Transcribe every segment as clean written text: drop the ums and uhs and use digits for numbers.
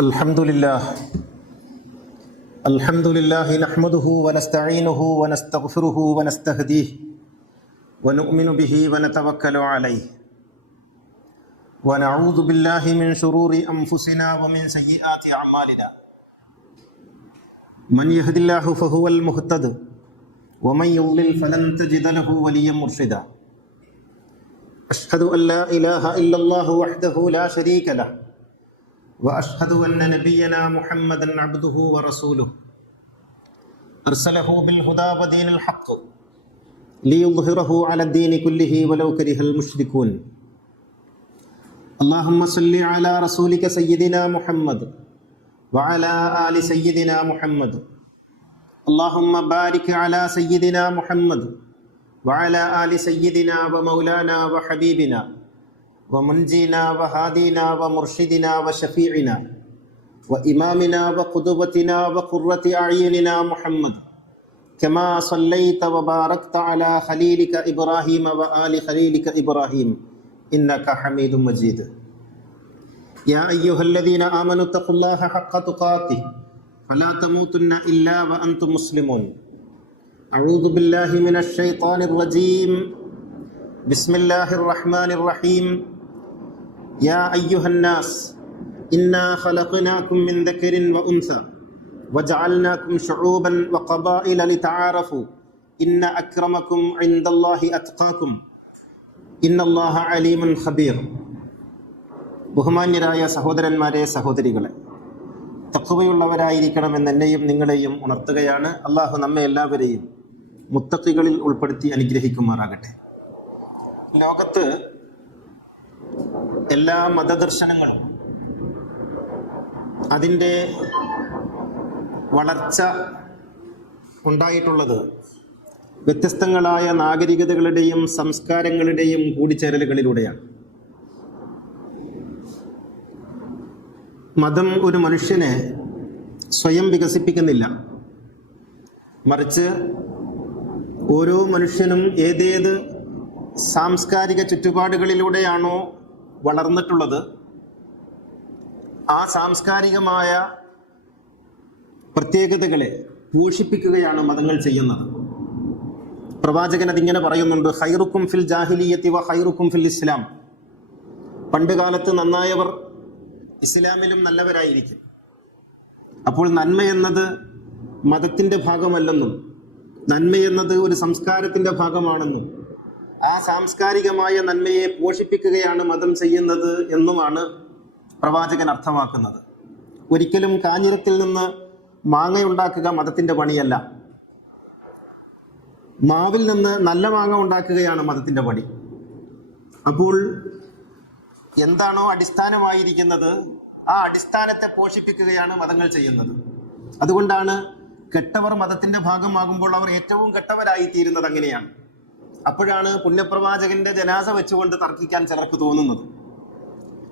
Alhamdulillah nahmaduhu wa nasta'inuhu wa nastaghfiruhu wa nastahdihi wa nu'minu bihi wa natawakkalu alayhi wa na'udhu billahi min shururi anfusina wa min sayyiati a'malina man yahdihillahu fahuwal muhtadi wa man yudlil falan tajida lahu waliyyan murshida. Ashhadu an la ilaha illallah wahdahu la sharika lahu وأشهد أن نبينا محمدا عبده ورسوله أرسله بالهدى ودين الحق ليظهره على الدين كله ولو كره المشركون. اللهم صل على رسولك سيدنا محمد وعلى آل سيدنا محمد. اللهم بارك على سيدنا محمد وعلى آل سيدنا ومولانا وحبيبنا ومنجينا وهادينا ومرشدنا وشفيعنا وإمامنا وقدوتنا وقرة أعيننا محمد، كما صليت وباركت على خليلك إبراهيم وآل خليلك إبراهيم إنك حميد مجيد. يا أيها الذين آمنوا اتقوا الله حق تقاته فلا تموتن إلا وأنتم مسلمون. أعوذ بالله من الشيطان الرجيم. بسم الله الرحمن الرحيم. يا أيها الناس إنا خلقناكم من ذكر وأنثى وجعلناكم شعوبا وقبائل لتعارفوا إن أكرمكم عند الله أتقاكم إن الله عليم خبير. ബഹുമാന്യരായ സഹോദരന്മാരെ, സഹോദരികളെ, തഖ്വയുള്ളവരായിരിക്കണമെന്ന് എന്നെയും നിങ്ങളെയും ഉണർത്തുകയാണ്. അള്ളാഹു നമ്മെ എല്ലാവരെയും മുത്തഖികളിൽ ഉൾപ്പെടുത്തി അനുഗ്രഹിക്കുമാറാകട്ടെ. ലോകത്ത് എല്ലാ മതദർശനങ്ങളും അതിൻ്റെ വളർച്ച ഉണ്ടായിട്ടുള്ളത് വ്യത്യസ്തങ്ങളായ നാഗരികതകളുടെയും സംസ്കാരങ്ങളുടെയും കൂടിച്ചേരലുകളിലൂടെയാണ്. മതം ഒരു മനുഷ്യനെ സ്വയം വികസിപ്പിക്കുന്നില്ല, മറിച്ച് ഓരോ മനുഷ്യനും ഏതേത് സാംസ്കാരിക ചുറ്റുപാടുകളിലൂടെയാണോ വളർന്നിട്ടുള്ളത് ആ സാംസ്കാരികമായ പ്രത്യേകതകളെ പോഷിപ്പിക്കുകയാണ് മതങ്ങൾ ചെയ്യുന്നത്. പ്രവാചകൻ അതിങ്ങനെ പറയുന്നുണ്ട്, ഖൈറുക്കും ഫിൽ ജാഹിലിയ്യത്തി വ ഖൈറുക്കും ഫിൽ ഇസ്ലാം. പണ്ട് കാലത്ത് നന്നായവർ ഇസ്ലാമിലും നല്ലവരായിരിക്കും. അപ്പോൾ നന്മയെന്നത് മതത്തിൻ്റെ ഭാഗമല്ലെന്നും നന്മയെന്നത് ഒരു സംസ്കാരത്തിൻ്റെ ഭാഗമാണെന്നും ആ സാംസ്കാരികമായ നന്മയെ പോഷിപ്പിക്കുകയാണ് മതം ചെയ്യുന്നത് എന്നുമാണ് പ്രവാചകൻ അർത്ഥമാക്കുന്നത്. ഒരിക്കലും കാഞ്ഞിരത്തിൽ നിന്ന് മാങ്ങ ഉണ്ടാക്കുക മതത്തിൻ്റെ പണിയല്ല. മാവിൽ നിന്ന് നല്ല മാങ്ങ ഉണ്ടാക്കുകയാണ് മതത്തിൻ്റെ പണി. അപ്പോൾ എന്താണോ അടിസ്ഥാനമായിരിക്കുന്നത് ആ അടിസ്ഥാനത്തെ പോഷിപ്പിക്കുകയാണ് മതങ്ങൾ ചെയ്യുന്നത്. അതുകൊണ്ടാണ് കെട്ടവർ മതത്തിൻ്റെ ഭാഗമാകുമ്പോൾ അവർ ഏറ്റവും കെട്ടവരായിത്തീരുന്നത്. അങ്ങനെയാണ്. അപ്പോഴാണ് പുണ്യപ്രവാചകന്റെ ജനാസ വെച്ചുകൊണ്ട് തർക്കിക്കാൻ ചിലർക്ക് തോന്നുന്നത്.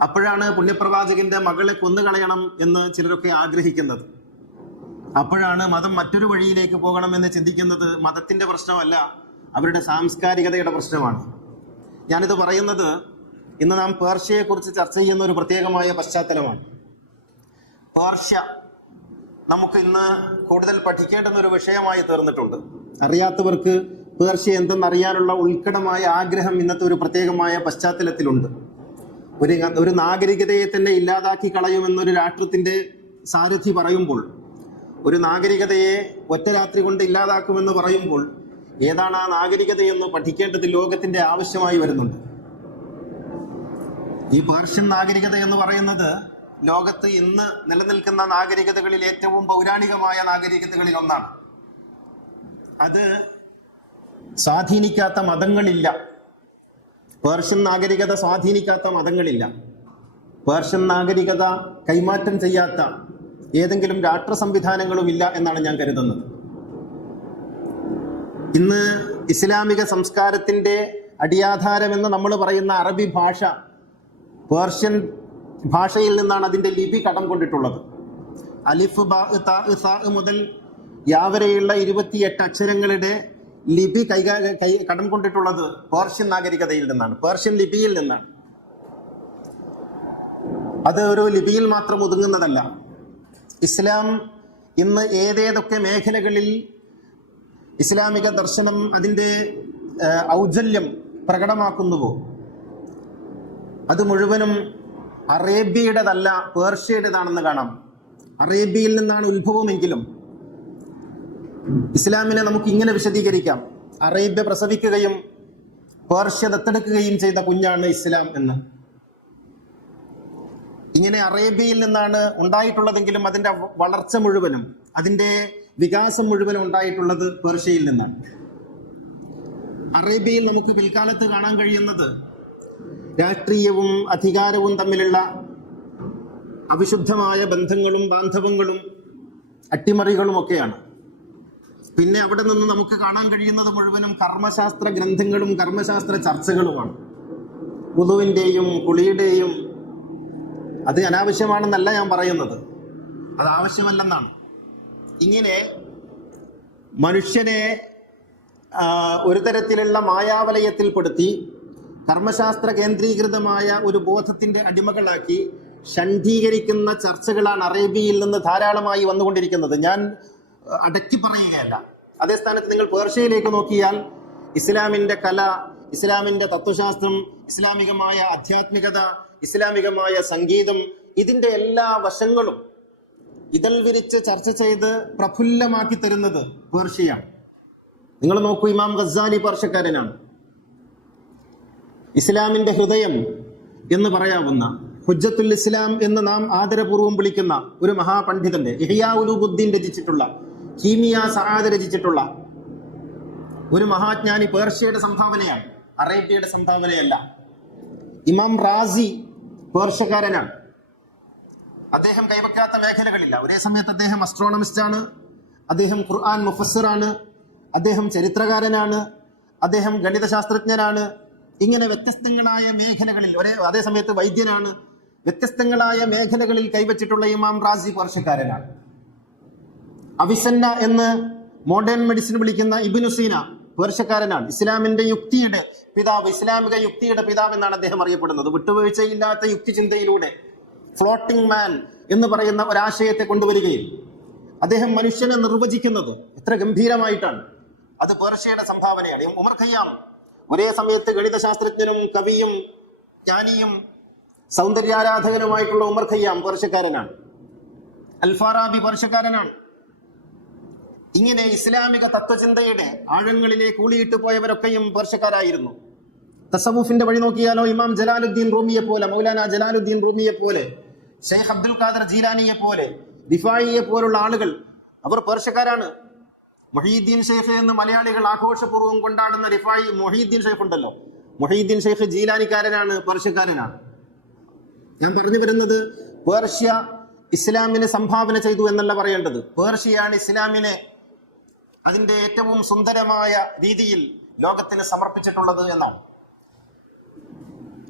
അപ്പോഴാണ് പുണ്യപ്രവാചകന്റെ മകളെ കൊന്നുകളയണം എന്ന് ചിലരൊക്കെ ആഗ്രഹിക്കുന്നത്. അപ്പോഴാണ് മതം മറ്റൊരു വഴിയിലേക്ക് പോകണമെന്ന് ചിന്തിക്കുന്നത്. മതത്തിന്റെ പ്രശ്നമല്ല, അവരുടെ സാംസ്കാരികതയുടെ പ്രശ്നമാണ്. ഞാനിത് പറയുന്നത് ഇന്ന് നാം പേർഷ്യയെക്കുറിച്ച് ചർച്ച ചെയ്യുന്ന ഒരു പ്രത്യേകമായ പശ്ചാത്തലമാണ്. പേർഷ്യ നമുക്ക് ഇന്ന് കൂടുതൽ പഠിക്കേണ്ടുന്ന ഒരു വിഷയമായി തീർന്നിട്ടുണ്ട്. അറിയാത്തവർക്ക് പേർഷ്യ എന്തെന്നറിയാനുള്ള ഉത്കടമായ ആഗ്രഹം ഇന്നത്തെ ഒരു പ്രത്യേകമായ പശ്ചാത്തലത്തിലുണ്ട്. ഒരു നാഗരികതയെ തന്നെ ഇല്ലാതാക്കി കളയുമെന്നൊരു രാഷ്ട്രത്തിന്റെ സാരഥി പറയുമ്പോൾ, ഒരു നാഗരികതയെ ഒറ്റ രാത്രി കൊണ്ട് ഇല്ലാതാക്കുമെന്ന് പറയുമ്പോൾ ഏതാണ് ആ നാഗരികതയെന്ന് പഠിക്കേണ്ടത് ലോകത്തിന്റെ ആവശ്യമായി വരുന്നുണ്ട്. ഈ പേർഷ്യൻ നാഗരികത എന്ന് പറയുന്നത് ലോകത്ത് ഇന്ന് നിലനിൽക്കുന്ന നാഗരികതകളിൽ ഏറ്റവും പൗരാണികമായ നാഗരികതകളിൽ ഒന്നാണ്. അത് സ്വാധീനിക്കാത്ത മതങ്ങളില്ല. പേർഷ്യൻ നാഗരികത സ്വാധീനിക്കാത്ത മതങ്ങളില്ല. പേർഷ്യൻ നാഗരികത കൈമാറ്റം ചെയ്യാത്ത ഏതെങ്കിലും രാഷ്ട്ര സംവിധാനങ്ങളും ഇല്ല എന്നാണ് ഞാൻ കരുതുന്നത്. ഇന്ന് ഇസ്ലാമിക സംസ്കാരത്തിന്റെ അടിയാധാരമെന്ന് നമ്മൾ പറയുന്ന അറബി ഭാഷ പേർഷ്യൻ ഭാഷയിൽ നിന്നാണ് അതിന്റെ ലിപി കടം കൊണ്ടിട്ടുള്ളത്. അലിഫ്, ബാ, താ, സാ മുതൽ യാ വരെയുള്ള 28 അക്ഷരങ്ങളുടെ ലിപി കടം കൊണ്ടിട്ടുള്ളത് പേർഷ്യൻ നാഗരികതയിൽ നിന്നാണ്, പേർഷ്യൻ ലിപിയിൽ നിന്നാണ്. അത് ഒരു ലിപിയിൽ മാത്രം ഒതുങ്ങുന്നതല്ല. ഇസ്ലാം ഇന്ന് ഏതേതൊക്കെ മേഖലകളിൽ ഇസ്ലാമിക ദർശനം അതിൻ്റെ ഔജ്ജല്യം പ്രകടമാക്കുന്നുവോ അത് മുഴുവനും അറേബ്യയുടേതല്ല, പേർഷ്യയുടേതാണെന്ന് കാണാം. അറേബ്യയിൽ നിന്നാണ് ഉത്ഭവമെങ്കിലും ഇസ്ലാമിനെ നമുക്ക് ഇങ്ങനെ വിശദീകരിക്കാം: അറേബ്യ പ്രസവിക്കുകയും പേർഷ്യ ദത്തെടുക്കുകയും ചെയ്ത കുഞ്ഞാണ് ഇസ്ലാം എന്ന്. ഇങ്ങനെ അറേബ്യയിൽ നിന്നാണ് ഉണ്ടായിട്ടുള്ളതെങ്കിലും അതിൻ്റെ വളർച്ച മുഴുവനും, അതിൻ്റെ വികാസം മുഴുവനും ഉണ്ടായിട്ടുള്ളത് പേർഷ്യയിൽ നിന്നാണ്. അറേബ്യയിൽ നമുക്ക് പിൽക്കാലത്ത് കാണാൻ കഴിയുന്നത് രാഷ്ട്രീയവും അധികാരവും തമ്മിലുള്ള അവിശുദ്ധമായ ബന്ധങ്ങളും ബാന്ധവങ്ങളും അട്ടിമറികളും ഒക്കെയാണ്. പിന്നെ അവിടെ നിന്ന് നമുക്ക് കാണാൻ കഴിയുന്നത് മുഴുവനും കർമ്മശാസ്ത്ര ഗ്രന്ഥങ്ങളും കർമ്മശാസ്ത്ര ചർച്ചകളുമാണ്. വുളുവിൻ്റെയും കുളിയുടെയും. അത് അനാവശ്യമാണെന്നല്ല ഞാൻ പറയുന്നത്, അത് ആവശ്യമല്ലെന്നാണ്. ഇങ്ങനെ മനുഷ്യനെ ഒരു തരത്തിലുള്ള മായാവലയത്തിൽപ്പെടുത്തി കർമ്മശാസ്ത്ര കേന്ദ്രീകൃതമായ ഒരു ബോധത്തിന്റെ അടിമകളാക്കി ഷണ്ഡീകരിക്കുന്ന ചർച്ചകളാണ് അറേബ്യയിൽ നിന്ന് ധാരാളമായി വന്നുകൊണ്ടിരിക്കുന്നത്. ഞാൻ അടക്കി പറയുകയല്ല. അതേ സ്ഥാനത്ത് നിങ്ങൾ പേർഷ്യയിലേക്ക് നോക്കിയാൽ ഇസ്ലാമിന്റെ കല, ഇസ്ലാമിന്റെ തത്വശാസ്ത്രം, ഇസ്ലാമികമായ ആധ്യാത്മികത, ഇസ്ലാമികമായ സംഗീതം, ഇതിന്റെ എല്ലാ വശങ്ങളും ഇതൾ വിരിച്ച് ചർച്ച ചെയ്ത് പ്രഫുല്ലമാക്കി തരുന്നത് പേർഷ്യയാണ്. നിങ്ങൾ നോക്കൂ, ഇമാം ഗസാലി പേർഷ്യക്കാരനാണ്. ഇസ്ലാമിന്റെ ഹൃദയം എന്ന് പറയാവുന്ന ഹുജ്ജത്തുൽ ഇസ്ലാം എന്ന് നാം ആദരപൂർവ്വം വിളിക്കുന്ന ഒരു മഹാപണ്ഡിതന്റെ ഇഹ്യാ ഉലൂമുദ്ദീൻ രചിച്ചിട്ടുള്ള, കീമിയ സആദ് രചിച്ചിട്ടുള്ള ഒരു മഹാജ്ഞാനി പേർഷ്യയുടെ സംഭാവനയാണ്, അറേബ്യയുടെ സംഭാവനയല്ല. ഇമാം റാസി പേർഷ്യക്കാരനാണ്. അദ്ദേഹം കൈവയ്ക്കാത്ത മേഖലകളില്ല. ഒരേ സമയത്ത് അദ്ദേഹം അസ്ട്രോണമിസ്റ്റ് ആണ്, അദ്ദേഹം ഖുർആൻ മുഫസ്സിറാണ്, അദ്ദേഹം ചരിത്രകാരനാണ്, അദ്ദേഹം ഗണിതശാസ്ത്രജ്ഞനാണ്. ഇങ്ങനെ വ്യത്യസ്തങ്ങളായ മേഖലകളിൽ അതേ സമയത്ത് വൈദ്യനാണ്. വ്യത്യസ്തങ്ങളായ മേഖലകളിൽ കൈവച്ചിട്ടുള്ള ഇമാം റാസി പേർഷ്യക്കാരനാണ്. അവിസന്ന എന്ന് മോഡേൺ മെഡിസിൻ വിളിക്കുന്ന ഇബ്നു സീന പേർഷ്യക്കാരനാണ്. ഇസ്ലാമിന്റെ യുക്തിയുടെ പിതാവ്, ഇസ്ലാമിക യുക്തിയുടെ പിതാവ് എന്നാണ് അദ്ദേഹം അറിയപ്പെടുന്നത്. വിട്ടുവീഴ്ചയില്ലാത്ത യുക്തിചിന്തയിലൂടെ ഫ്ലോട്ടിംഗ് മാൻ എന്ന് പറയുന്ന ഒരാശയത്തെ കൊണ്ടുവരികയും അദ്ദേഹം മനുഷ്യനെ നിർവചിക്കുന്നത് എത്ര ഗംഭീരമായിട്ടാണ്. അത് പേർഷ്യയുടെ സംഭാവനയാണ്. ഉമർ ഖയ്യാം ഒരേ സമയത്ത് ഗണിതശാസ്ത്രജ്ഞനും കവിയും ജ്ഞാനിയും സൗന്ദര്യാരാധകനുമായിട്ടുള്ള ഉമർ ഖയ്യാം പേർഷ്യക്കാരനാണ്. അൽഫാറാബി പേർഷ്യക്കാരനാണ്. ഇങ്ങനെ ഇസ്ലാമിക തത്വചിന്തയുടെ ആഴങ്ങളിലേക്ക് ഊളിയിട്ട് പോയവരൊക്കെയും പേർഷ്യക്കാരായിരുന്നു. തസവുഫിന്റെ വഴി നോക്കിയാലോ ഇമാം ജലാലുദ്ദീൻ റൂമിയെ പോലെ, മൗലാന ജലാലുദ്ദീൻ റൂമിയെ പോലെ, ഷെയ്ഖ് അബ്ദുൽ ഖാദർ ജീലാനിയെ പോലെ, ദിഫായിയെ പോലുള്ള ആളുകൾ അവർ പേർഷ്യക്കാരാണ്. മുഹീദ്ദീൻ ഷെയ്ഖ് എന്ന് മലയാളികൾ ആഘോഷപൂർവ്വം കൊണ്ടാടുന്ന റിഫായി മുഹീദ്ദീൻ ഷെയ്ഖ് ഉണ്ടല്ലോ, മുഹീദ്ദീൻ ഷെയ്ഖ് ജീലാനിക്കാരനാണ്, പേർഷ്യക്കാരനാണ്. ഞാൻ പറഞ്ഞു വരുന്നത് പേർഷ്യ ഇസ്ലാമിനെ സംഭാവന ചെയ്തു എന്നല്ല പറയേണ്ടത്. പേർഷ്യയാണ് ഇസ്ലാമിനെ അതിന്റെ ഏറ്റവും സുന്ദരമായ രീതിയിൽ ലോകത്തിന് സമർപ്പിച്ചിട്ടുള്ളത് എന്നാണ്.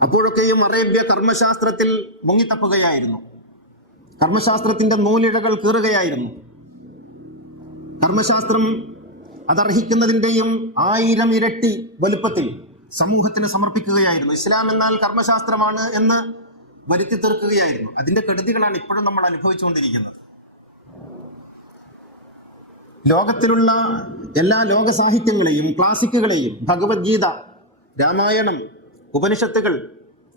അപ്പോഴൊക്കെയും അറേബ്യ കർമ്മശാസ്ത്രത്തിൽ മുങ്ങിത്തപ്പുകയായിരുന്നു, കർമ്മശാസ്ത്രത്തിന്റെ നൂലിഴകൾ കീറുകയായിരുന്നു. കർമ്മശാസ്ത്രം അതർഹിക്കുന്നതിൻ്റെയും 1000 ഇരട്ടി വലുപ്പത്തിൽ സമൂഹത്തിന് സമർപ്പിക്കുകയായിരുന്നു. ഇസ്ലാം എന്നാൽ കർമ്മശാസ്ത്രമാണ് എന്ന് വരുത്തി തീർക്കുകയായിരുന്നു. അതിന്റെ കെടുതികളാണ് ഇപ്പോഴും നമ്മൾ അനുഭവിച്ചുകൊണ്ടിരിക്കുന്നത്. ലോകത്തിലുള്ള എല്ലാ ലോക സാഹിത്യങ്ങളെയും ക്ലാസിക്കുകളെയും, ഭഗവത്ഗീത, രാമായണം, ഉപനിഷത്തുകൾ,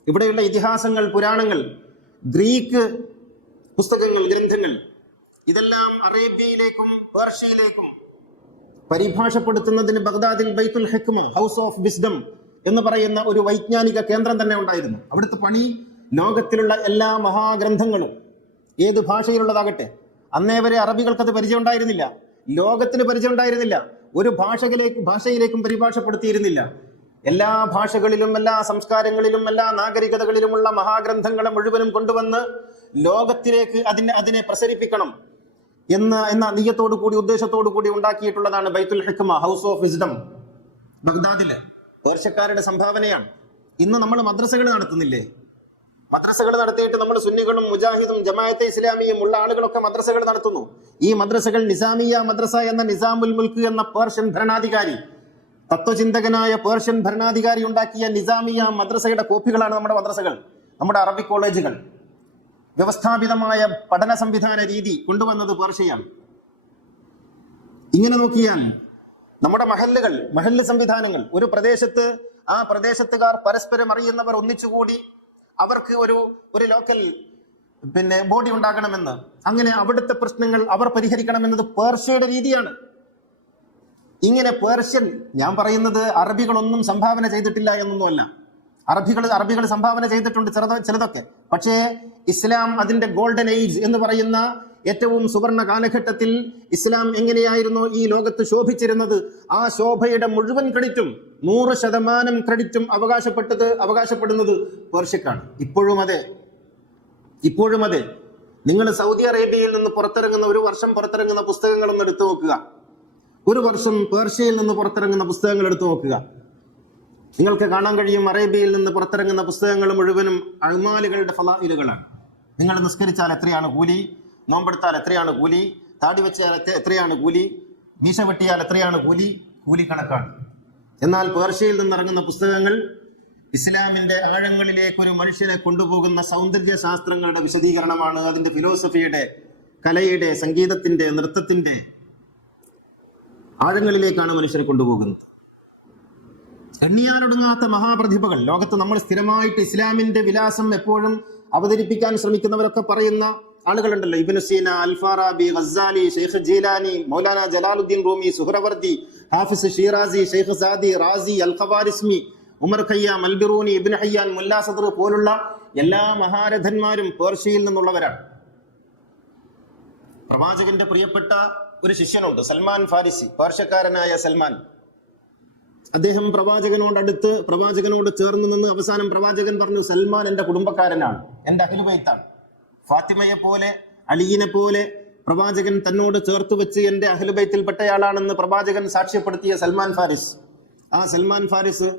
ഇവിടെയുള്ള ഇതിഹാസങ്ങൾ, പുരാണങ്ങൾ, ഗ്രീക്ക് പുസ്തകങ്ങൾ, ഗ്രന്ഥങ്ങൾ, ഇതെല്ലാം അറേബ്യയിലേക്കും പേർഷ്യയിലേക്കും പരിഭാഷപ്പെടുത്തുന്നതിന് ബഗ്ദാദിൽ ബൈത്തുൽ ഹിക്മ, ഹൗസ് ഓഫ് വിസ്ഡം എന്ന് പറയുന്ന ഒരു വൈജ്ഞാനിക കേന്ദ്രം തന്നെ ഉണ്ടായിരുന്നു. അവിടുത്തെ പണി ലോകത്തിലുള്ള എല്ലാ മഹാഗ്രന്ഥങ്ങളും ഏത് ഭാഷയിലുള്ളതാകട്ടെ, അന്നേ വരെ അറബികൾക്കത് പരിചയം ഉണ്ടായിരുന്നില്ല, ലോകത്തിന് പരിചയം ഉണ്ടായിരുന്നില്ല, ഒരു ഭാഷയിലേക്കും പരിഭാഷപ്പെടുത്തിയിരുന്നില്ല. എല്ലാ ഭാഷകളിലും എല്ലാ സംസ്കാരങ്ങളിലും എല്ലാ നാഗരികതകളിലുമുള്ള മഹാഗ്രന്ഥങ്ങളെ മുഴുവനും കൊണ്ടുവന്ന് ലോകത്തിലേക്ക് അതിനെ പ്രസരിപ്പിക്കണം എന്ന നിയ്യത്തോടു കൂടി, ഉദ്ദേശത്തോടു കൂടി ഉണ്ടാക്കിയിട്ടുള്ളതാണ് ബൈത്തുൽ ഹിക്മ, ഹൗസ് ഓഫ് വിസ്ഡം, ബഗ്ദാദിലെ പേർഷ്യക്കാരുടെ സംഭാവനയാണ്. ഇന്ന് നമ്മൾ മദ്രസകൾ നടത്തുന്നില്ലേ? മദ്രസകൾ നടത്തിയിട്ട് നമ്മൾ സുന്നികളും മുജാഹിദും ജമാഅത്തെ ഇസ്ലാമിയും ഉള്ള ആളുകളൊക്കെ മദ്രസകൾ നടത്തുന്നു. ഈ മദ്രസകൾ നിസാമിയ മദ്രസ എന്ന നിസാമുൽ മുൽക്ക് എന്ന പേർഷ്യൻ ഭരണാധികാരി, തത്വചിന്തകനായ പേർഷ്യൻ ഭരണാധികാരി ഉണ്ടാക്കിയ നിസാമിയ മദ്രസയുടെ കോപ്പികളാണ് നമ്മുടെ മദ്രസകൾ, നമ്മുടെ അറബിക് കോളേജുകൾ. വ്യവസ്ഥാപിതമായ പഠന സംവിധാന രീതി കൊണ്ടുവന്നത് പേർഷ്യയാണ്. ഇങ്ങനെ നോക്കിയാൽ നമ്മുടെ മഹല്ല് സംവിധാനങ്ങൾ, ഒരു പ്രദേശത്ത് ആ പ്രദേശത്തുകാർ പരസ്പരം അറിയുന്നവർ ഒന്നിച്ചുകൂടി അവർക്ക് ഒരു ലോക്കൽ ബോഡി ഉണ്ടാകണമെന്ന്, അങ്ങനെ അവിടുത്തെ പ്രശ്നങ്ങൾ അവർ പരിഹരിക്കണമെന്നത് പേർഷ്യയുടെ രീതിയാണ്. ഇങ്ങനെ പേർഷ്യൻ, ഞാൻ പറയുന്നത് അറബികളൊന്നും സംഭാവന ചെയ്തിട്ടില്ല എന്നൊന്നുമല്ല. അറബികൾ സംഭാവന ചെയ്തിട്ടുണ്ട് ചിലതൊക്കെ. പക്ഷേ ഇസ്ലാം അതിന്റെ ഗോൾഡൻ ഏജ് എന്ന് പറയുന്ന ഏറ്റവും സുവർണ കാലഘട്ടത്തിൽ ഇസ്ലാം എങ്ങനെയായിരുന്നു ഈ ലോകത്ത് ശോഭിച്ചിരുന്നത്, ആ ശോഭയുടെ മുഴുവൻ ക്രെഡിറ്റും 100% ക്രെഡിറ്റും അവകാശപ്പെടുന്നത് പേർഷ്യക്കാണ്. ഇപ്പോഴും അതെ. നിങ്ങൾ സൗദി അറേബ്യയിൽ നിന്ന് പുറത്തിറങ്ങുന്ന, ഒരു വർഷം പുറത്തിറങ്ങുന്ന പുസ്തകങ്ങളൊന്ന് എടുത്തു നോക്കുക. ഒരു വർഷം പേർഷ്യയിൽ നിന്ന് പുറത്തിറങ്ങുന്ന പുസ്തകങ്ങൾ എടുത്തു നോക്കുക. നിങ്ങൾക്ക് കാണാൻ കഴിയും, അറേബ്യയിൽ നിന്ന് പുറത്തിറങ്ങുന്ന പുസ്തകങ്ങൾ മുഴുവനും അഅ്മാലുകളുടെ ഫളായിലുകളാണ്. നിങ്ങൾ നിസ്കരിച്ചാൽ എത്രയാണ് കൂലി, നോമ്പെടുത്താൽ എത്രയാണ് കൂലി, താടി വെച്ചാൽ എത്രയാണ് കൂലി, മീശ വെട്ടിയാൽ എത്രയാണ് കൂലി കണക്കാണ്. എന്നാൽ പേർഷ്യയിൽ നിന്നിറങ്ങുന്ന പുസ്തകങ്ങൾ ഇസ്ലാമിന്റെ ആഴങ്ങളിലേക്ക് ഒരു മനുഷ്യനെ കൊണ്ടുപോകുന്ന സൗന്ദര്യ ശാസ്ത്രങ്ങളുടെ വിശദീകരണമാണ്. അതിന്റെ ഫിലോസഫിയുടെ, കലയുടെ, സംഗീതത്തിന്റെ, നൃത്തത്തിന്റെ ആഴങ്ങളിലേക്കാണ് മനുഷ്യരെ കൊണ്ടുപോകുന്നത്. എണ്ണിയാലൊടുങ്ങാത്ത മഹാപ്രതിഭകൾ ലോകത്ത് നമ്മൾ സ്ഥിരമായിട്ട് ഇസ്ലാമിന്റെ വിലാസം എപ്പോഴും അവതരിപ്പിക്കാൻ ശ്രമിക്കുന്നവരൊക്കെ പറയുന്ന ആളുകളുണ്ടല്ലോ. ഇബ്നു സീന, അൽ-ഫാറാബി, ഗസ്സാലി, ഷെയ്ഖ് ജീലാനി, മൗലാന ജലാലുദ്ദീൻ റൂമി, സുഹ്റവർദി, ഹാഫിസ് ഷീറാസി, ഷെയ്ഖ് സാദി, റാസി, അൽ-ഖവാരിസ്മി, ഉമർ ഖയ്യാം, അൽ-ബിറൂനി, ഇബ്നു ഹയ്യാൻ, മുല്ലാ സദ്ർ പോലുള്ള എല്ലാ മഹാരഥന്മാരും പേർഷ്യയിൽ നിന്നുള്ളവരാണ്. പ്രവാചകന്റെ പ്രിയപ്പെട്ട ഒരു ശിഷ്യനുണ്ട്, സൽമാൻ ഫാരിസി, പേർഷ്യക്കാരനായ സൽമാൻ. അദ്ദേഹം പ്രവാചകനോട് ചേർന്ന് നിന്ന് അവസാനം പ്രവാചകൻ പറഞ്ഞു, സൽമാൻ എന്റെ കുടുംബക്കാരനാണ്, എന്റെ അഹ്ലുബൈത്താണ്. ഫാത്തിമയെ പോലെ, അലിയിനെ പോലെ പ്രവാചകൻ തന്നോട് ചേർത്ത് വെച്ച് എന്റെ അഹ്ലുബൈത്തിൽപ്പെട്ടയാളാണെന്ന് പ്രവാചകൻ സാക്ഷ്യപ്പെടുത്തിയ സൽമാൻ ഫാരിസ്. ആ സൽമാൻ ഫാരിസ്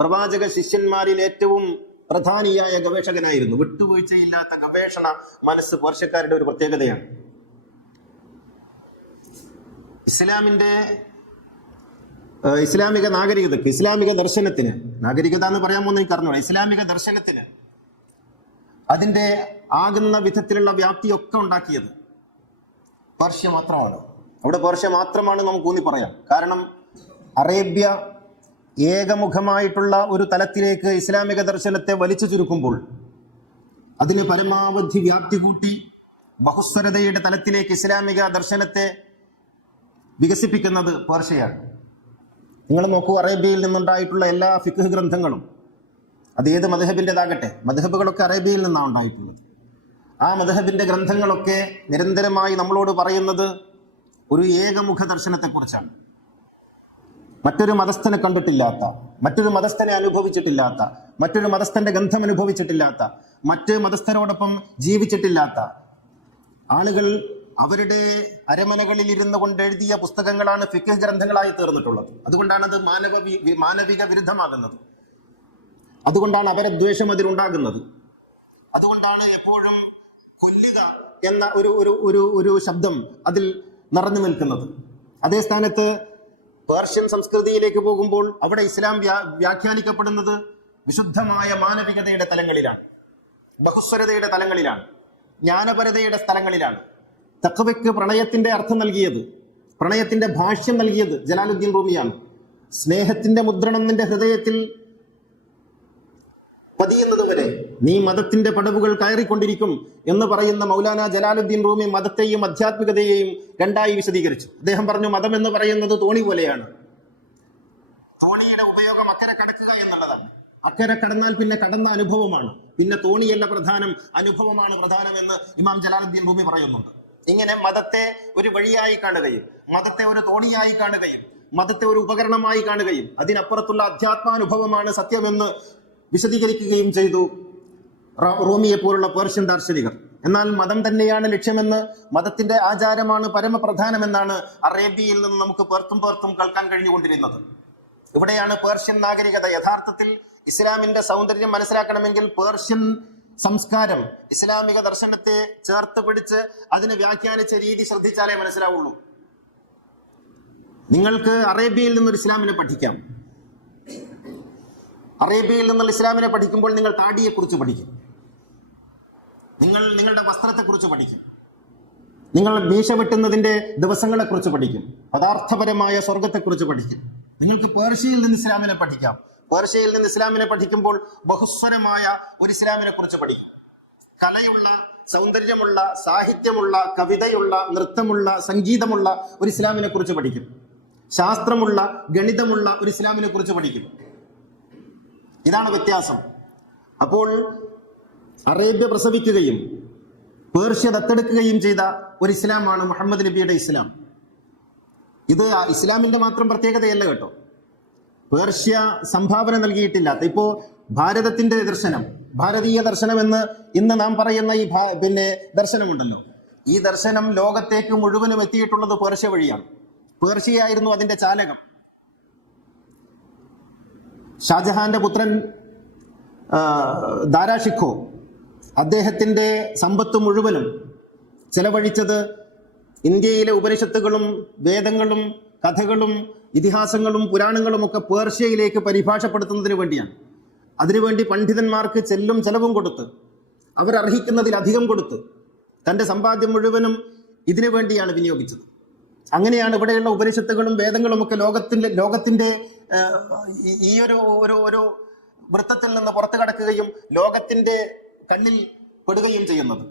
പ്രവാചക ശിഷ്യന്മാരിൽ ഏറ്റവും പ്രധാനിയായ ഗവേഷകനായിരുന്നു. വിട്ടുവീഴ്ചയില്ലാത്ത ഗവേഷണ മനസ്സ് പേർഷ്യക്കാരുടെ ഒരു പ്രത്യേകതയാണ്. ഇസ്ലാമിക നാഗരികതയ്ക്ക്, ഇസ്ലാമിക ദർശനത്തിന്, നാഗരികത എന്ന് പറയാൻ പോകുന്ന എനിക്ക് അറിഞ്ഞൂടാ, ഇസ്ലാമിക ദർശനത്തിന് അതിന്റെ ആകുന്ന വിധത്തിലുള്ള വ്യാപ്തിയൊക്കെ ഉണ്ടാക്കിയത് പേർഷ്യ മാത്രമാണ്. അവിടെ പേർഷ്യ മാത്രമാണ് നമുക്ക് ഊന്നി പറയാം. കാരണം അറേബ്യ ഏകമുഖമായിട്ടുള്ള ഒരു തലത്തിലേക്ക് ഇസ്ലാമിക ദർശനത്തെ വലിച്ചു ചുരുക്കുമ്പോൾ അതിന് പരമാവധി വ്യാപ്തി കൂട്ടി ബഹുസ്വരതയുടെ തലത്തിലേക്ക് ഇസ്ലാമിക ദർശനത്തെ വികസിപ്പിക്കുന്നത് പേർഷ്യയാണ്. നിങ്ങൾ നോക്കൂ, അറേബ്യയിൽ നിന്നുണ്ടായിട്ടുള്ള എല്ലാ ഫിഖ് ഗ്രന്ഥങ്ങളും, അത് ഏത് മദ്ഹബിൻ്റെതാകട്ടെ, മദ്ഹബുകളൊക്കെ അറേബ്യയിൽ നിന്നാണ് ഉണ്ടായിട്ടുള്ളത്. ആ മദ്ഹബിന്റെ ഗ്രന്ഥങ്ങളൊക്കെ നിരന്തരമായി നമ്മളോട് പറയുന്നത് ഒരു ഏകമുഖ ദർശനത്തെക്കുറിച്ചാണ്. മറ്റൊരു മതസ്ഥനെ കണ്ടിട്ടില്ലാത്ത, മറ്റൊരു മതസ്ഥനെ അനുഭവിച്ചിട്ടില്ലാത്ത, മറ്റൊരു മതസ്ഥന്റെ ഗന്ധം അനുഭവിച്ചിട്ടില്ലാത്ത, മറ്റ് മതസ്ഥരോടൊപ്പം ജീവിച്ചിട്ടില്ലാത്ത ആളുകൾ അവരുടെ അരമനകളിൽ ഇരുന്നു കൊണ്ട് എഴുതിയ പുസ്തകങ്ങളാണ് ഫിഖ് ഗ്രന്ഥങ്ങളായി തീർന്നിട്ടുള്ളത്. അതുകൊണ്ടാണ് അത് മാനവിക വിരുദ്ധമാകുന്നത്. അതുകൊണ്ടാണ് അപരദ്വേഷം അതിലുണ്ടാകുന്നത്. അതുകൊണ്ടാണ് എപ്പോഴും കൊല്ലുക എന്ന ഒരു ശബ്ദം അതിൽ നിറഞ്ഞു നിൽക്കുന്നത്. അതേ സ്ഥാനത്ത് പേർഷ്യൻ സംസ്കൃതിയിലേക്ക് പോകുമ്പോൾ അവിടെ ഇസ്ലാം വ്യാഖ്യാനിക്കപ്പെടുന്നത് വിശുദ്ധമായ മാനവികതയുടെ തലങ്ങളിലാണ്, ബഹുസ്വരതയുടെ തലങ്ങളിലാണ്, ജ്ഞാനപരതയുടെ സ്ഥലങ്ങളിലാണ്. തഖ്വയ്ക്ക് പ്രണയത്തിന്റെ അർത്ഥം നൽകിയത്, പ്രണയത്തിന്റെ ഭാഷ്യം നൽകിയത് ജലാലുദ്ദീൻ റൂമിയാണ്. സ്നേഹത്തിന്റെ മുദ്രണം നിന്റെ ഹൃദയത്തിൽ പതിയുന്നത് വരെ നീ മതത്തിന്റെ പടവുകൾ കയറിക്കൊണ്ടിരിക്കും എന്ന് പറയുന്ന മൗലാന ജലാലുദ്ദീൻ റൂമി മതത്തെയും ആധ്യാത്മികതയെയും രണ്ടായി വിശദീകരിച്ചു. അദ്ദേഹം പറഞ്ഞു, മതം എന്ന് പറയുന്നത് തോണി പോലെയാണ്. തോണിയുടെ ഉപയോഗം അക്കരെ കടക്കുക എന്നുള്ളതാണ്. അക്കരെ കടന്നാൽ പിന്നെ കടന്ന അനുഭവമാണ്, പിന്നെ തോണിയല്ല പ്രധാനം, അനുഭവമാണ് പ്രധാനം എന്ന് ഇമാം ജലാലുദ്ദീൻ റൂമി പറയുന്നുണ്ട്. ഇങ്ങനെ മതത്തെ ഒരു വഴിയായി കാണുകയും, മതത്തെ ഒരു തോണിയായി കാണുകയും, മതത്തെ ഒരു ഉപകരണമായി കാണുകയും, അതിനപ്പുറത്തുള്ള അധ്യാത്മാനുഭവമാണ് സത്യമെന്ന് വിശദീകരിക്കുകയും ചെയ്തു റൂമിയെ പോലുള്ള പേർഷ്യൻ ദാർശനികർ. എന്നാൽ മതം തന്നെയാണ് ലക്ഷ്യമെന്ന്, മതത്തിന്റെ ആചാരമാണ് പരമപ്രധാനമെന്നാണ് അറേബ്യയിൽ നിന്ന് നമുക്ക് പേർത്തും കേൾക്കാൻ കഴിഞ്ഞുകൊണ്ടിരുന്നത്. ഇവിടെയാണ് പേർഷ്യൻ നാഗരികത. യഥാർത്ഥത്തിൽ ഇസ്ലാമിന്റെ സൗന്ദര്യം മനസ്സിലാക്കണമെങ്കിൽ പേർഷ്യൻ സംസ്കാരം, ഇസ്ലാമിക ദർശനത്തെ ചേർത്ത് പിടിച്ച് അതിന് വ്യാഖ്യാനിച്ച രീതി ശ്രദ്ധിച്ചാലേ മനസ്സിലാവുള്ളൂ. നിങ്ങൾക്ക് അറേബ്യയിൽ നിന്നൊരു ഇസ്ലാമിനെ പഠിക്കാം. അറേബ്യയിൽ നിന്നുള്ള ഇസ്ലാമിനെ പഠിക്കുമ്പോൾ നിങ്ങൾ താടിയെക്കുറിച്ച് പഠിക്കും. നിങ്ങളുടെ വസ്ത്രത്തെക്കുറിച്ച് പഠിക്കും, നിങ്ങൾ മീശ വെട്ടുന്നതിന്റെ ദിവസങ്ങളെക്കുറിച്ച് പഠിക്കും, പദാർത്ഥപരമായ സ്വർഗത്തെക്കുറിച്ച് പഠിക്കും. നിങ്ങൾക്ക് പേർഷ്യയിൽ നിന്ന് ഇസ്ലാമിനെ പഠിക്കാം. പേർഷ്യയിൽ നിന്ന് ഇസ്ലാമിനെ പഠിക്കുമ്പോൾ ബഹുസ്വരമായ ഒരു ഇസ്ലാമിനെ കുറിച്ച് പഠിക്കും. കലയുള്ള, സൗന്ദര്യമുള്ള, സാഹിത്യമുള്ള, കവിതയുള്ള, നൃത്തമുള്ള, സംഗീതമുള്ള ഒരു ഇസ്ലാമിനെ കുറിച്ച് പഠിക്കും. ശാസ്ത്രമുള്ള, ഗണിതമുള്ള ഒരു ഇസ്ലാമിനെ കുറിച്ച് പഠിക്കും. ഇതാണ് വ്യത്യാസം. അപ്പോൾ അറേബ്യ പ്രസവിക്കുകയും പേർഷ്യ ദത്തെടുക്കുകയും ചെയ്ത ഒരു ഇസ്ലാമാണ് മുഹമ്മദ് നബിയുടെ ഇസ്ലാം. ഇത് ഇസ്ലാമിന്റെ മാത്രം പ്രത്യേകതയല്ല കേട്ടോ. പേർഷ്യ സംഭാവന നൽകിയിട്ടില്ലാത്ത, ഇപ്പോ ഭാരതത്തിന്റെ ദർശനം, ഭാരതീയ ദർശനം എന്ന് ഇന്ന് നാം പറയുന്ന ഈ ദർശനമുണ്ടല്ലോ, ഈ ദർശനം ലോകത്തേക്ക് മുഴുവനും എത്തിയിട്ടുള്ളത് പേർഷ്യ വഴിയാണ്. പേർഷ്യയായിരുന്നു അതിന്റെ ചാലകം. ഷാജഹാന്റെ പുത്രൻ ദാരാഷിഖോ അദ്ദേഹത്തിന്റെ സമ്പത്ത് മുഴുവനും ചെലവഴിച്ചത് ഇന്ത്യയിലെ ഉപനിഷത്തുകളും വേദങ്ങളും കഥകളും ഇതിഹാസങ്ങളും പുരാണങ്ങളും ഒക്കെ പേർഷ്യയിലേക്ക് പരിഭാഷപ്പെടുത്തുന്നതിന് വേണ്ടിയാണ്. അതിനുവേണ്ടി പണ്ഡിതന്മാർക്ക് ചെലവും കൊടുത്ത്, അവരർഹിക്കുന്നതിലധികം കൊടുത്ത്, തൻ്റെ സമ്പാദ്യം മുഴുവനും ഇതിനു വേണ്ടിയാണ് വിനിയോഗിച്ചത്. അങ്ങനെയാണ് ഇവിടെയുള്ള ഉപനിഷത്തുകളും വേദങ്ങളും ഒക്കെ ലോകത്തിന്റെ ഈ ഒരു വൃത്തത്തിൽ നിന്ന് പുറത്തു കടക്കുകയും ലോകത്തിന്റെ കണ്ണിൽ പെടുകയും ചെയ്യുന്നത്.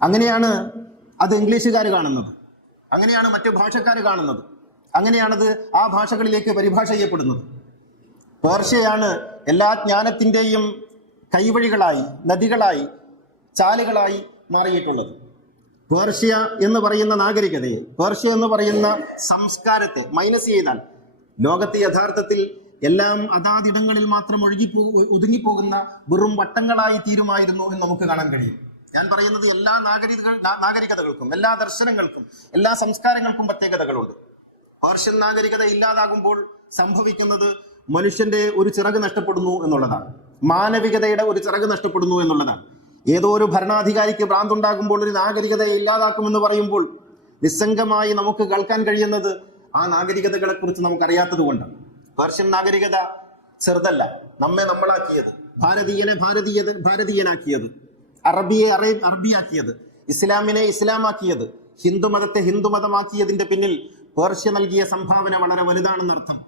അങ്ങനെയാണ് അത് ഇംഗ്ലീഷുകാർ കാണുന്നത്, അങ്ങനെയാണ് മറ്റു ഭാഷക്കാർ കാണുന്നത്, അങ്ങനെയാണത് ആ ഭാഷകളിലേക്ക് പരിഭാഷ ചെയ്യപ്പെടുന്നത്. പേർഷ്യയാണ് എല്ലാ ജ്ഞാനത്തിൻ്റെയും കൈവഴികളായി, നദികളായി, ചാലുകളായി മാറിയിട്ടുള്ളത്. പേർഷ്യ എന്ന് പറയുന്ന നാഗരികതയെ, പേർഷ്യ എന്ന് പറയുന്ന സംസ്കാരത്തെ മൈനസ് ചെയ്താൽ ലോകത്തെ യഥാർത്ഥത്തിൽ എല്ലാം അതാതിടങ്ങളിൽ മാത്രം ഒതുങ്ങിപ്പോകുന്ന വെറും വട്ടങ്ങളായി തീരുമായിരുന്നു എന്ന് നമുക്ക് കാണാൻ കഴിയും. ഞാൻ പറയുന്നത് എല്ലാ നാഗരികതകൾക്കും, എല്ലാ ദർശനങ്ങൾക്കും, എല്ലാ സംസ്കാരങ്ങൾക്കും പ്രത്യേകതകളുണ്ട്. പേർഷ്യൻ നാഗരികത ഇല്ലാതാകുമ്പോൾ സംഭവിക്കുന്നത് മനുഷ്യന്റെ ഒരു ചിറക് നഷ്ടപ്പെടുന്നു എന്നുള്ളതാണ്. മാനവികതയുടെ ഒരു ചിറക് നഷ്ടപ്പെടുന്നു എന്നുള്ളതാണ്. ഏതോ ഒരു ഭരണാധികാരിക്ക് ഭ്രാന്തുണ്ടാകുമ്പോൾ ഒരു നാഗരികതയെ ഇല്ലാതാക്കുമെന്ന് പറയുമ്പോൾ നിസ്സംഗമായി നമുക്ക് കേൾക്കാൻ കഴിയുന്നത് ആ നാഗരികതകളെ കുറിച്ച് നമുക്കറിയാത്തത് കൊണ്ടാണ്. പേർഷ്യൻ നാഗരികത ചെറുതല്ല, നമ്മെ നമ്മളാക്കിയത്, ഭാരതീയനെ ഭാരതീയനാക്കിയത്, അറബിയെ അറബിയാക്കിയത്, ഇസ്ലാമിനെ ഇസ്ലാമാക്കിയത്, ഹിന്ദുമതത്തെ ഹിന്ദുമതമാക്കിയതിന്റെ പിന്നിൽ പേർഷ്യ നൽകിയ സംഭാവന വളരെ വലുതാണെന്നർത്ഥം.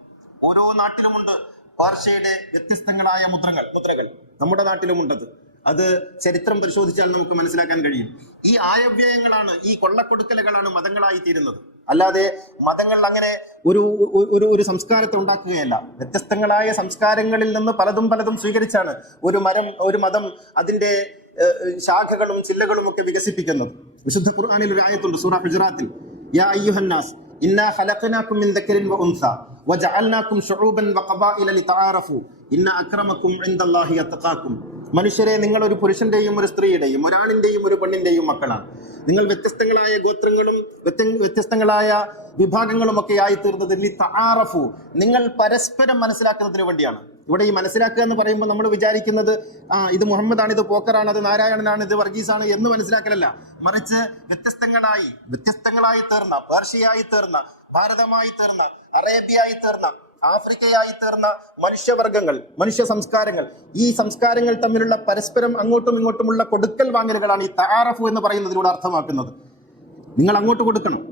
ഓരോ നാട്ടിലുമുണ്ട് പേർഷ്യയുടെ വ്യത്യസ്തങ്ങളായ മുദ്രകൾ. നമ്മുടെ നാട്ടിലുമുണ്ടത്. അത് ചരിത്രം പരിശോധിച്ചാൽ നമുക്ക് മനസ്സിലാക്കാൻ കഴിയും. ഈ ആയവ്യയങ്ങളാണ്, ഈ കൊള്ളക്കൊടുക്കലുകളാണ് മതങ്ങളായി തീരുന്നത്. അല്ലാതെ മതങ്ങൾ അങ്ങനെ ഒരു സംസ്കാരത്തെ ഉണ്ടാക്കുകയല്ല. വ്യത്യസ്തങ്ങളായ സംസ്കാരങ്ങളിൽ നിന്ന് പലതും സ്വീകരിച്ചാണ് ഒരു മതം അതിന്റെ ശാഖകളും ചില്ലകളും ഒക്കെ വികസിപ്പിക്കുന്നത്. വിശുദ്ധ ഖുർആനിൽ ഒരു ആയത്തുണ്ട്, സൂറ ഹുജറാത്തിൽ, യാ അയ്യുഹന്നാസ് ഇന്നാ ഖലഖനാകും മിൻ ദക്കരിൻ വഉൻസ വജഅൽനാകും ശുഊബൻ വഖബാഇല ലിതആറഫു ഇന്ന അക്രമകും ഇൻദല്ലാഹി അത്ഖാകും. മനുഷ്യരെ, നിങ്ങൾ ഒരു പുരുഷന്റെയും ഒരു സ്ത്രീയുടെയും, ഒരാണിന്റെയും ഒരു പെണ്ണിന്റെയും മക്കളാണ്. നിങ്ങൾ വ്യത്യസ്തങ്ങളായ ഗോത്രങ്ങളും വ്യത്യസ്തങ്ങളായ വിഭാഗങ്ങളും ഒക്കെ ആയി തീർന്നത് ലിതആറഫു, നിങ്ങൾ പരസ്പരം മനസ്സിലാക്കുന്നതിന് വേണ്ടിയാണ്. ഇവിടെ ഈ മനസ്സിലാക്കുക എന്ന് പറയുമ്പോൾ നമ്മൾ വിചാരിക്കുന്നത് ഇത് മുഹമ്മദാണ്, ഇത് പോക്കറാണ്, അത് നാരായണനാണ്, ഇത് വർഗീസാണ് എന്ന് മനസ്സിലാക്കലല്ല. മറിച്ച് വ്യത്യസ്തങ്ങളായി തീർന്ന, പേർഷ്യയായി തീർന്ന, ഭാരതമായി തീർന്ന, അറേബ്യയായി തീർന്ന, ആഫ്രിക്കയായി തീർന്ന മനുഷ്യവർഗങ്ങൾ, മനുഷ്യ സംസ്കാരങ്ങൾ, ഈ സംസ്കാരങ്ങൾ തമ്മിലുള്ള പരസ്പരം അങ്ങോട്ടും ഇങ്ങോട്ടുമുള്ള കൊടുക്കൽ വാങ്ങലുകളാണ് ഈ തആറഫു എന്ന് പറയുന്നതിലൂടെ അർത്ഥമാക്കുന്നത്. നിങ്ങൾ അങ്ങോട്ട് കൊടുക്കണം,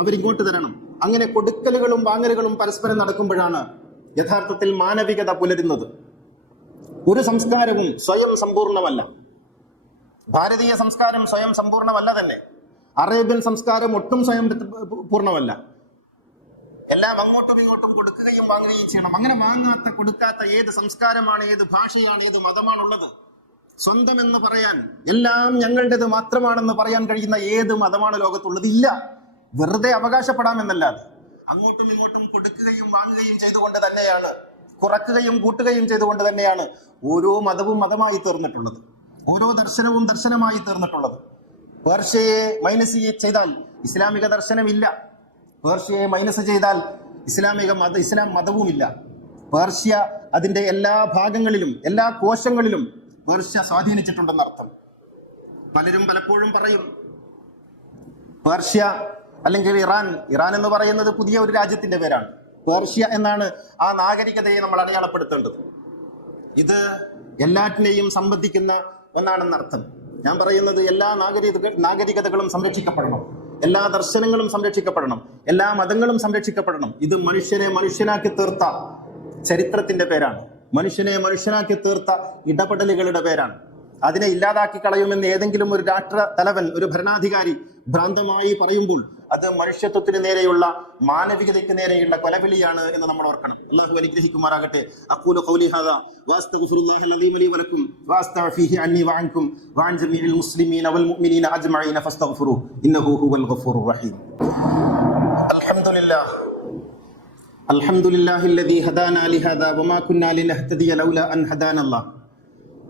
അവരിങ്ങോട്ട് തരണം. അങ്ങനെ കൊടുക്കലുകളും വാങ്ങലുകളും പരസ്പരം നടക്കുമ്പോഴാണ് യഥാർത്ഥത്തിൽ മാനവികത പുലരുന്നത്. ഒരു സംസ്കാരവും സ്വയം സമ്പൂർണമല്ല. ഭാരതീയ സംസ്കാരം സ്വയം സമ്പൂർണമല്ല തന്നെ. അറേബ്യൻ സംസ്കാരം ഒട്ടും സ്വയം പൂർണ്ണമല്ല. എല്ലാം അങ്ങോട്ടും ഇങ്ങോട്ടും കൊടുക്കുകയും വാങ്ങുകയും ചെയ്യണം. അങ്ങനെ വാങ്ങാത്ത, കൊടുക്കാത്ത ഏത് സംസ്കാരമാണ്, ഏത് ഭാഷയാണ്, ഏത് മതമാണുള്ളത്? സ്വന്തം എന്ന് പറയാൻ, എല്ലാം ഞങ്ങളുടേത് മാത്രമാണെന്ന് പറയാൻ കഴിയുന്ന ഏത് മതമാണ് ലോകത്തുള്ളത്? ഇല്ല. വെറുതെ അവകാശപ്പെടാമെന്നല്ലാതെ അങ്ങോട്ടും ഇങ്ങോട്ടും കൊടുക്കുകയും വാങ്ങുകയും ചെയ്തുകൊണ്ട് തന്നെയാണ്, കുറക്കുകയും കൂട്ടുകയും ചെയ്തുകൊണ്ട് തന്നെയാണ് ഓരോ മതവും മതമായി തീർന്നിട്ടുള്ളത്, ഓരോ ദർശനവും ദർശനമായി തീർന്നിട്ടുള്ളത്. പേർഷ്യയെ മൈനസ് ചെയ്താൽ ഇസ്ലാമിക ദർശനമില്ല. പേർഷ്യയെ മൈനസ് ചെയ്താൽ ഇസ്ലാം മതവുമില്ല. പേർഷ്യ അതിന്റെ എല്ലാ ഭാഗങ്ങളിലും, എല്ലാ കോശങ്ങളിലും പേർഷ്യ സ്വാധീനിച്ചിട്ടുണ്ടെന്നർത്ഥം. പലരും പലപ്പോഴും പറയും പേർഷ്യ അല്ലെങ്കിൽ ഇറാൻ എന്ന് പറയുന്നത് പുതിയ ഒരു രാജ്യത്തിന്റെ പേരാണ്. പേർഷ്യ എന്നാണ് ആ നാഗരികതയെ നമ്മൾ അടയാളപ്പെടുത്തേണ്ടത്. ഇത് എല്ലാറ്റിനെയും സംബന്ധിക്കുന്ന ഒന്നാണെന്നർത്ഥം. ഞാൻ പറയുന്നത് എല്ലാ നാഗരികതകളും സംരക്ഷിക്കപ്പെടണം, എല്ലാ ദർശനങ്ങളും സംരക്ഷിക്കപ്പെടണം, എല്ലാ മതങ്ങളും സംരക്ഷിക്കപ്പെടണം. ഇത് മനുഷ്യനെ മനുഷ്യനാക്കി തീർത്ത ചരിത്രത്തിന്റെ പേരാണ്, മനുഷ്യനെ മനുഷ്യനാക്കി തീർത്ത ഇടപെടലുകളുടെ പേരാണ്. അതിനെ ഇല്ലാതാക്കി കളയുമെന്ന് ഏതെങ്കിലും ഒരു രാഷ്ട്ര തലവൻ, ഒരു ഭരണാധികാരി ഭ്രാന്തമായി പറയുമ്പോൾ അത് മനുഷ്യത്വത്തിന് നേരെയുള്ള, മാനവികതയ്ക്ക് നേരെയുള്ള കൊലവിളിയാണ് എന്ന് നമ്മൾ ഓർക്കണം. അല്ലാഹു അനുഗ്രഹിക്കുമാറാകട്ടെ. അഖൂലു ഖൗലി ഹാദാ വഅസ്തഗ്ഫിറുല്ലാഹൽ അലീം ലീ വലക്കും വഅസ്തഗ്ഫിഹി അന്നി വഅൻകും വഅൻ ജമീഇൽ മുസ്ലിമീന വൽ മുഅ്മിനീന അജ്മഈന ഫസ്തഗ്ഫിറുഹു ഇന്നഹു ഹുവൽ ഗഫൂറുർ റഹീം. അൽഹംദുലില്ലാഹില്ലദീ ഹദാനാ ലിഹാദാ വമാ കുന്നാ ലിനഹ്തദിയ ലൗലാ അൻ ഹദാനല്ലാഹ്.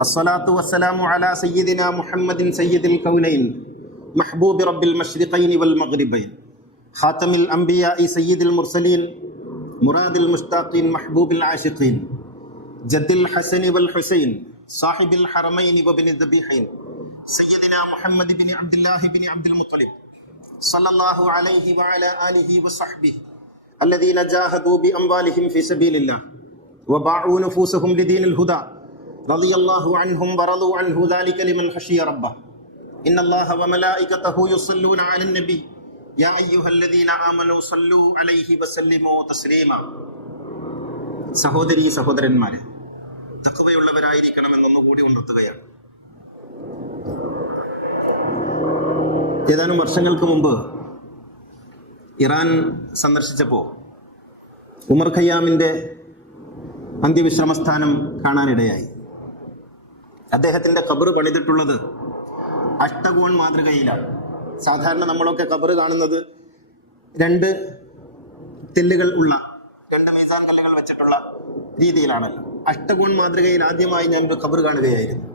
അസ്സലാത്തു വസ്സലാമു അലാ സയ്യിദിനാ മുഹമ്മദിൻ സയ്യിദിൽ കൗനൈൻ محبوب رب المشرقين والمغربين خاتم الأنبياء سيد المرسلين مراد المشتاقين محبوب العاشقين جد الحسن والحسين صاحب الحرمين وابن الذبيحين سيدنا محمد بن عبد الله بن عبد المطلب صلى الله عليه وعلى آله وصحبه الذين جاهدوا بأموالهم في سبيل الله وباعوا نفوسهم لدين الهدى رضي الله عنهم ورضوا عنه ذلك لمن خشي ربه إن الله وملائكته يصلون على النبي يا أيها الذين آمنوا صلوا عليه وسلموا تسليما. സഹോദരന്മാരെ, തഖ്വയുള്ളവരായിരിക്കണമെന്നൊന്നുകൂടി ഉണർത്തുകയാണ്. ഏതാനും വർഷങ്ങൾക്ക് മുമ്പ് ഇറാൻ സന്ദർശിച്ചപ്പോൾ ഉമർ ഖയ്യാമിൻ്റെ അന്ത്യവിശ്രമസ്ഥാനം കാണാനിടയായി. അദ്ദേഹത്തിൻ്റെ ഖബർ പണിതിട്ടുള്ളത് അഷ്ടകോൺ മാതൃകയിലാണ്. സാധാരണ നമ്മളൊക്കെ ഖബർ കാണുന്നത് 2 തെല്ലുകൾ ഉള്ള 2 മീസാൻ കല്ലുകൾ വെച്ചിട്ടുള്ള രീതിയിലാണല്ലോ. അഷ്ടകോൺ മാതൃകയിൽ ആദ്യമായി ഞാൻ ഒരു ഖബർ കാണുകയായിരുന്നു.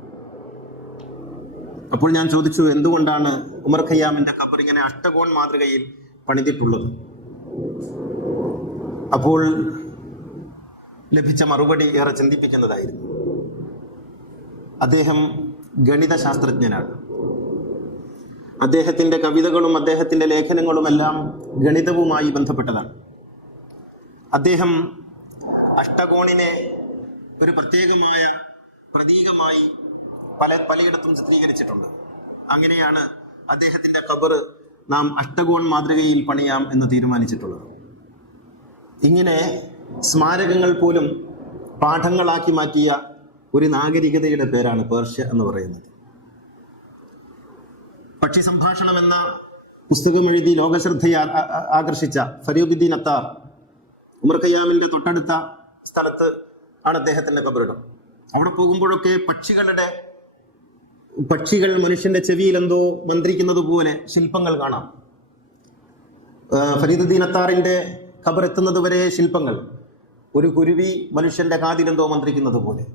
അപ്പോൾ ഞാൻ ചോദിച്ചു, എന്തുകൊണ്ടാണ് ഉമർ ഖയ്യാമിന്റെ ഖബർ ഇങ്ങനെ അഷ്ടകോൺ മാതൃകയിൽ പണിതിട്ടുള്ളത്? അപ്പോൾ ലഭിച്ച മറുപടി ഏറെ ചിന്തിപ്പിക്കുന്നതായിരുന്നു. അദ്ദേഹം ഗണിത ശാസ്ത്രജ്ഞനാണ്. അദ്ദേഹത്തിന്റെ കവിതകളും അദ്ദേഹത്തിന്റെ ലേഖനങ്ങളുമെല്ലാം ഗണിതവുമായി ബന്ധപ്പെട്ടതാണ്. അദ്ദേഹം അഷ്ടകോണിനെ ഒരു പ്രത്യേകമായ പ്രതീകമായി പലയിടത്തും ചിത്രീകരിച്ചിട്ടുണ്ട്. അങ്ങനെയാണ് അദ്ദേഹത്തിന്റെ ഖബർ നാം അഷ്ടകോൺ മാതൃകയിൽ പണിയാം എന്ന് തീരുമാനിച്ചിട്ടുള്ളത്. ഇങ്ങനെ സ്മാരകങ്ങൾ പോലും പാഠങ്ങളാക്കി മാറ്റിയ ഒരു നാഗരികതയുടെ പേരാണ് പേർഷ്യ എന്ന് പറയുന്നത്. പക്ഷി സംഭാഷണം എന്ന പുസ്തകം എഴുതി ലോകശ്രദ്ധയെ ആകർഷിച്ച ഫരീദുദ്ദീൻ അത്താർ ഉമർ ഖയ്യാമിന്റെ തൊട്ടടുത്ത സ്ഥലത്ത് ആണ് അദ്ദേഹത്തിന്റെ ഖബറിടം. അവിടെ പോകുമ്പോഴൊക്കെ പക്ഷികൾ മനുഷ്യന്റെ ചെവിയിൽ എന്തോ മന്ത്രിക്കുന്നത് പോലെ ശില്പങ്ങൾ കാണാം. ഫരീദുദ്ദീൻ അത്താറിന്റെ ഖബർ എത്തുന്നത് വരെ ശില്പങ്ങൾ, ഒരു കുരുവി മനുഷ്യന്റെ കാതിലെന്തോ മന്ത്രിക്കുന്നത് പോലെ.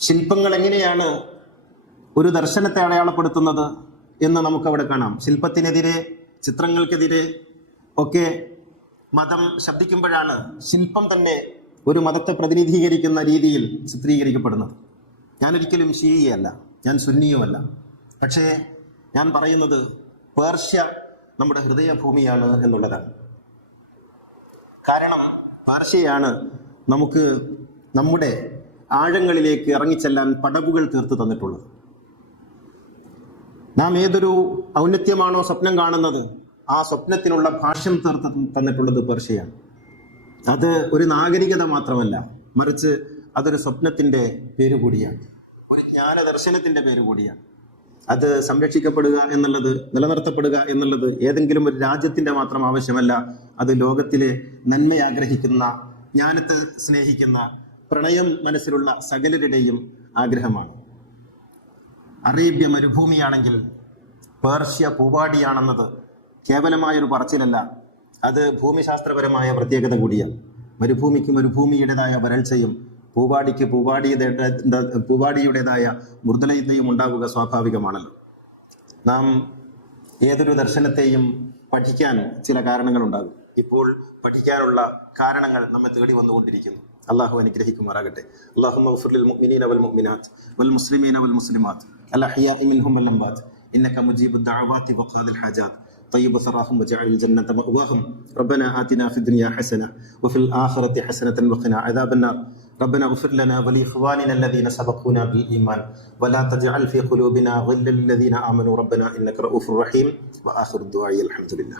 ശില്പങ്ങൾ എങ്ങനെയാണ് ഒരു ദർശനത്തെ അടയാളപ്പെടുത്തുന്നത് എന്ന് നമുക്കവിടെ കാണാം. ശില്പത്തിനെതിരെ, ചിത്രങ്ങൾക്കെതിരെ ഒക്കെ മതം ശബ്ദിക്കുമ്പോഴാണ് ശില്പം തന്നെ ഒരു മതത്തെ പ്രതിനിധീകരിക്കുന്ന രീതിയിൽ ചിത്രീകരിക്കപ്പെടുന്നത്. ഞാനൊരിക്കലും ഷീയിയല്ല, ഞാൻ സുന്നിയുമല്ല. പക്ഷേ ഞാൻ പറയുന്നത് പേർഷ്യ നമ്മുടെ ഹൃദയഭൂമിയാണ് എന്നുള്ളതാണ്. കാരണം പേർഷ്യയാണ് നമുക്ക് നമ്മുടെ ആഴങ്ങളിലേക്ക് ഇറങ്ങിച്ചെല്ലാൻ പടവുകൾ തീർത്ത് തന്നിട്ടുള്ളത്. നാം ഏതൊരു ഔന്നത്യമാണോ സ്വപ്നം കാണുന്നത്, ആ സ്വപ്നത്തിനുള്ള ഭാഷ്യം തീർത്ത് തന്നിട്ടുള്ളത് പേർഷ്യയാണ്. അത് ഒരു നാഗരികത മാത്രമല്ല, മറിച്ച് അതൊരു സ്വപ്നത്തിന്റെ പേര് കൂടിയാണ്, ഒരു ജ്ഞാനദർശനത്തിന്റെ പേര് കൂടിയാണ്. അത് സംരക്ഷിക്കപ്പെടുക എന്നുള്ളത്, നിലനിർത്തപ്പെടുക എന്നുള്ളത് ഏതെങ്കിലും ഒരു രാജ്യത്തിന്റെ മാത്രം ആവശ്യമല്ല. അത് ലോകത്തിലെ നന്മ ആഗ്രഹിക്കുന്ന, ജ്ഞാനത്തെ സ്നേഹിക്കുന്ന, പ്രണയം മനസ്സിലുള്ള സകലരുടെയും ആഗ്രഹമാണ്. അറേബ്യ മരുഭൂമിയാണെങ്കിൽ പേർഷ്യ പൂവാടിയാണെന്നത് കേവലമായൊരു പറച്ചിലല്ല, അത് ഭൂമിശാസ്ത്രപരമായ പ്രത്യേകത കൂടിയാണ്. മരുഭൂമിക്ക് മരുഭൂമിയുടേതായ വരൾച്ചയും പൂവാടിയുടേതായ മൃദുലതയും ഉണ്ടാവുക സ്വാഭാവികമാണല്ലോ. നാം ഏതൊരു ദർശനത്തെയും പഠിക്കാൻ ചില കാരണങ്ങളുണ്ടാകും. ഇപ്പോൾ പഠിക്കാനുള്ള കാരണങ്ങൾ നമ്മെ തേടി വന്നുകൊണ്ടിരിക്കുന്നു. അള്ളാഹു അനുഗ്രഹിക്കുമാറാകട്ടെ. അല്ലാഹുമ്മ ഗ്ഫിർ ലിൽ മുഅ്മിനീന വൽ മുഅ്മിനാത്ത് വൽ മുസ്ലിമീന വൽ മുസ്ലിമാത്ത് അൽ അഹ്യാഇ മിൻഹും വൽ അംവാത് ഇന്നക മുജീബുദ് ദഅവാതി വഖാദിൽ ഹാജാത്ത് طيب ثراهم وجعل الجنة مأواهم ربنا آتنا في الدنيا حسنة وفي الآخرة حسنة وقنا عذاب النار ربنا اغفر لنا ولإخواننا الذين سبقونا بالإيمان ولا تجعل في قلوبنا غلا للذين آمنوا ربنا إنك رؤوف رحيم وآخر الدعاء الحمد لله.